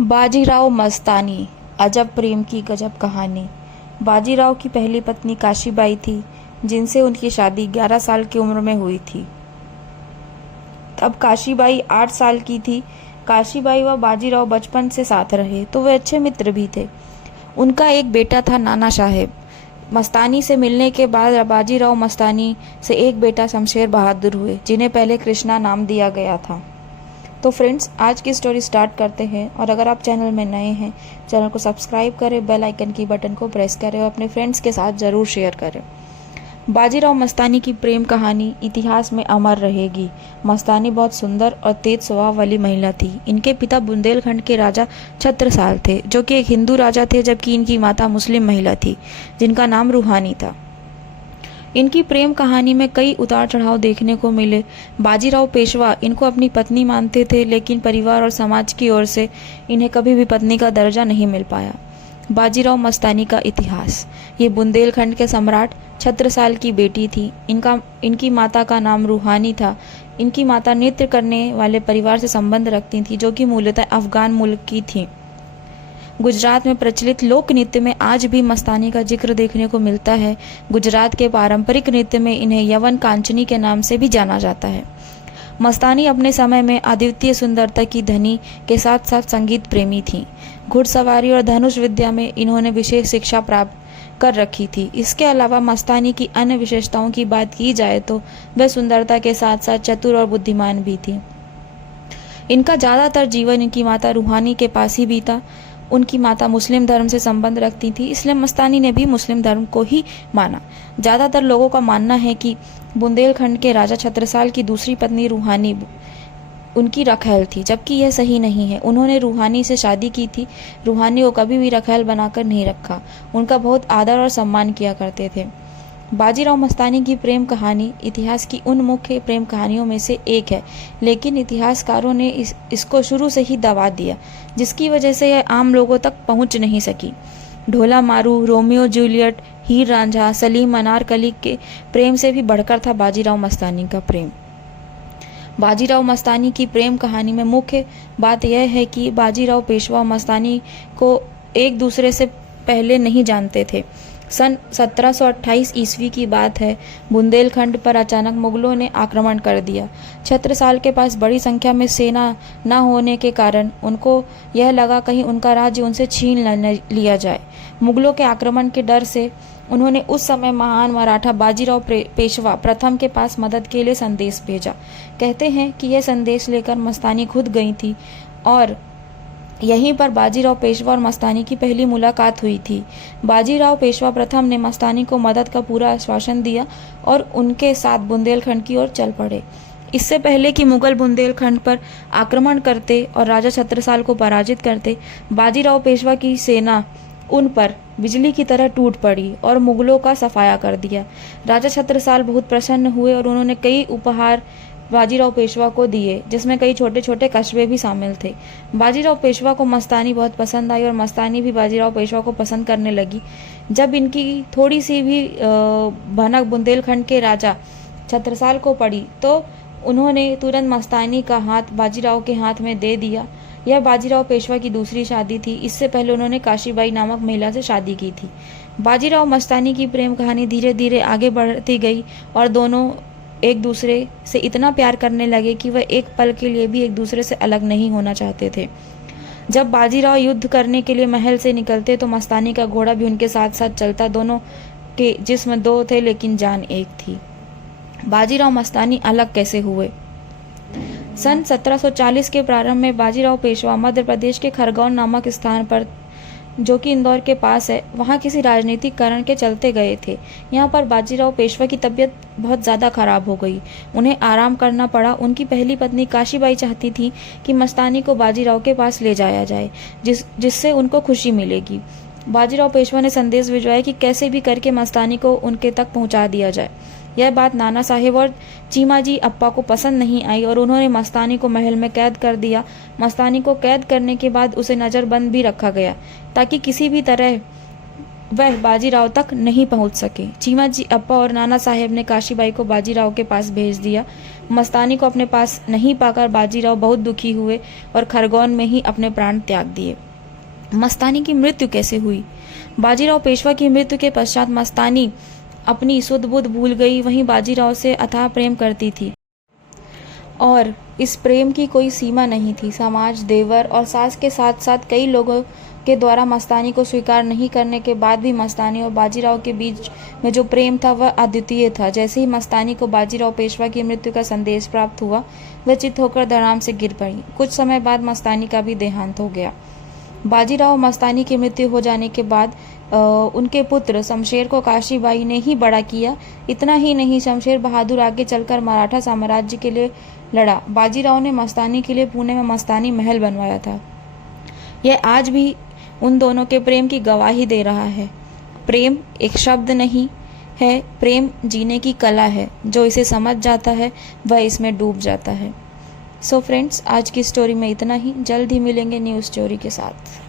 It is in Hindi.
बाजीराव मस्तानी। अजब प्रेम की गजब कहानी। बाजीराव की पहली पत्नी काशीबाई थी, जिनसे उनकी शादी 11 साल की उम्र में हुई थी। तब काशीबाई 8 साल की थी। काशीबाई व बाजीराव बचपन से साथ रहे, तो वे अच्छे मित्र भी थे। उनका एक बेटा था, नाना साहेब। मस्तानी से मिलने के बाद बाजीराव मस्तानी से एक बेटा शमशेर बहादुर हुए, जिन्हें पहले कृष्णा नाम दिया गया था। तो फ्रेंड्स, आज की स्टोरी स्टार्ट करते हैं। और अगर आप चैनल में नए हैं, चैनल को सब्सक्राइब करें, बेल आइकन की बटन को प्रेस करें और अपने फ्रेंड्स के साथ ज़रूर शेयर करें। बाजीराव मस्तानी की प्रेम कहानी इतिहास में अमर रहेगी। मस्तानी बहुत सुंदर और तेज स्वभाव वाली महिला थी। इनके पिता बुंदेलखंड के राजा छत्रसाल थे, जो कि एक हिंदू राजा थे, जबकि इनकी माता मुस्लिम महिला थी, जिनका नाम रूहानी था। इनकी प्रेम कहानी में कई उतार चढ़ाव देखने को मिले। बाजीराव पेशवा इनको अपनी पत्नी मानते थे, लेकिन परिवार और समाज की ओर से इन्हें कभी भी पत्नी का दर्जा नहीं मिल पाया। बाजीराव मस्तानी का इतिहास। ये बुंदेलखंड के सम्राट छत्रसाल की बेटी थी। इनकी माता का नाम रूहानी था। इनकी माता नृत्य करने वाले परिवार से संबंध रखती थी, जो कि मूलतः अफगान मुल्क की थी। गुजरात में प्रचलित लोक नृत्य में आज भी मस्तानी का जिक्र देखने को मिलता है। गुजरात के पारंपरिक नृत्य में इन्हें यवन कांचनी के नाम से भी जाना जाता है। मस्तानी अपने समय में अद्वितीय सुंदरता की धनी के साथ साथ संगीत प्रेमी थीं। घुड़सवारी और धनुष विद्या में इन्होंने विशेष शिक्षा प्राप्त कर रखी थी। इसके अलावा मस्तानी की अन्य विशेषताओं की बात की जाए तो वह सुंदरता के साथ साथ चतुर और बुद्धिमान भी थी। इनका ज़्यादातर जीवन इनकी माता रूहानी के पास ही बीता। उनकी माता मुस्लिम धर्म से संबंध रखती थी, इसलिए मस्तानी ने भी मुस्लिम धर्म को ही माना। ज़्यादातर लोगों का मानना है कि बुंदेलखंड के राजा छत्रसाल की दूसरी पत्नी रूहानी उनकी रखैल थी, जबकि यह सही नहीं है। उन्होंने रूहानी से शादी की थी। रूहानी को कभी भी रखैल बनाकर नहीं रखा। उनका बहुत आदर और सम्मान किया करते थे। बाजीराव मस्तानी की प्रेम कहानी इतिहास की उन मुख्य प्रेम कहानियों में से एक है, लेकिन इतिहासकारों ने इसको शुरू से ही दबा दिया, जिसकी वजह से यह आम लोगों तक पहुंच नहीं सकी। ढोला मारू, रोमियो जूलियट, हीर रांझा, सलीम अनारकली के प्रेम से भी बढ़कर था बाजीराव मस्तानी का प्रेम। बाजीराव मस्तानी की प्रेम कहानी में मुख्य बात यह है कि बाजीराव पेशवा मस्तानी को एक दूसरे से पहले नहीं जानते थे। सन 1728 ईस्वी की बात है। बुंदेलखंड पर अचानक मुगलों ने आक्रमण कर दिया। छत्रसाल के पास बड़ी संख्या में सेना न होने के कारण उनको यह लगा कहीं उनका राज्य उनसे छीन न लिया जाए। मुगलों के आक्रमण के डर से उन्होंने उस समय महान मराठा बाजीराव पेशवा प्रथम के पास मदद के लिए संदेश भेजा। कहते हैं कि यह संदेश लेकर मस्तानी खुद गई थी और यहीं पर बाजीराव पेशवा और मस्तानी की पहली मुलाकात हुई थी। बाजीराव पेशवा प्रथम ने मस्तानी को मदद का पूरा आश्वासन दिया और उनके साथ बुंदेलखंड की ओर चल पड़े। इससे पहले कि मुगल बुंदेलखंड पर आक्रमण करते और राजा छत्रसाल को पराजित करते, बाजीराव पेशवा की सेना उन पर बिजली की तरह टूट पड़ी और मुगलों का सफाया कर दिया। राजा छत्रसाल बहुत प्रसन्न हुए और उन्होंने कई उपहार बाजीराव पेशवा को दिए, जिसमें कई छोटे छोटे कस्बे भी शामिल थे। बाजीराव पेशवा को मस्तानी बहुत पसंद आई और मस्तानी भी बाजीराव पेशवा को पसंद करने लगी। जब इनकी थोड़ी सी भी भनक बुंदेलखंड के राजा छत्रसाल को पड़ी, तो उन्होंने तुरंत मस्तानी का हाथ बाजीराव के हाथ में दे दिया। यह बाजीराव पेशवा की दूसरी शादी थी। इससे पहले उन्होंने काशीबाई नामक महिला से शादी की थी। बाजीराव मस्तानी की प्रेम कहानी धीरे धीरे आगे बढ़ती गई और दोनों एक दूसरे से इतना प्यार करने लगे कि वह एक पल के लिए भी एक दूसरे से अलग नहीं होना चाहते थे। जब बाजीराव युद्ध करने के लिए महल से निकलते तो मस्तानी का घोड़ा भी उनके साथ साथ चलता। दोनों के जिस्म दो थे, लेकिन जान एक थी। बाजीराव मस्तानी अलग कैसे हुए? सन 1740 के प्रारंभ में बाजीराव पेशवा मध्य प्रदेश के खरगोन नामक स्थान पर, जो कि इंदौर के पास है, वहाँ किसी राजनीतिक कारण के चलते गए थे। यहाँ पर बाजीराव पेशवा की तबीयत बहुत ज़्यादा खराब हो गई। उन्हें आराम करना पड़ा। उनकी पहली पत्नी काशीबाई चाहती थी कि मस्तानी को बाजीराव के पास ले जाया जाए, जिससे उनको खुशी मिलेगी। बाजीराव पेशवा ने संदेश भिजवाया कि कैसे भी करके मस्तानी को उनके तक पहुँचा दिया जाए। यह बात नाना साहेब और चीमाजी अप्पा को पसंद नहीं आई और उन्होंने मस्तानी को महल में कैद कर दिया। मस्तानी को कैद करने के बाद उसे नज़रबंद भी रखा गया, ताकि किसी भी तरह वह बाजीराव तक नहीं पहुंच सके। चीमाजी अप्पा और नाना साहेब ने काशीबाई को बाजीराव के पास भेज दिया। मस्तानी को अपने पास नहीं पाकर बाजीराव बहुत दुखी हुए और खरगोन में ही अपने प्राण त्याग दिए। मस्तानी की मृत्यु कैसे हुई? बाजीराव पेशवा की मृत्यु के पश्चात मस्तानी अपनी सुध बुध भूल गई, वहीं बाजीराव से अथाह प्रेम करती थी और इस प्रेम की कोई सीमा नहीं थी। समाज, देवर और सास के साथ साथ कई लोगों के द्वारा मस्तानी को स्वीकार नहीं करने के बाद भी मस्तानी और बाजीराव के बीच में जो प्रेम था वह अद्वितीय था। जैसे ही मस्तानी को बाजीराव पेशवा की मृत्यु का संदेश प्राप्त हुआ, वह चित्त होकर धड़ाम से गिर पड़ी। कुछ समय बाद मस्तानी का भी देहांत हो गया। बाजीराव मस्तानी की मृत्यु हो जाने के बाद उनके पुत्र शमशेर को काशीबाई ने ही बड़ा किया। इतना ही नहीं, शमशेर बहादुर आगे चलकर मराठा साम्राज्य के लिए लड़ा। बाजीराव ने मस्तानी के लिए पुणे में मस्तानी महल बनवाया था। यह आज भी उन दोनों के प्रेम की गवाही दे रहा है। प्रेम एक शब्द नहीं है, प्रेम जीने की कला है। जो इसे समझ जाता है वह इसमें डूब जाता है। सो फ्रेंड्स, आज की स्टोरी में इतना ही। जल्द ही मिलेंगे न्यू स्टोरी के साथ।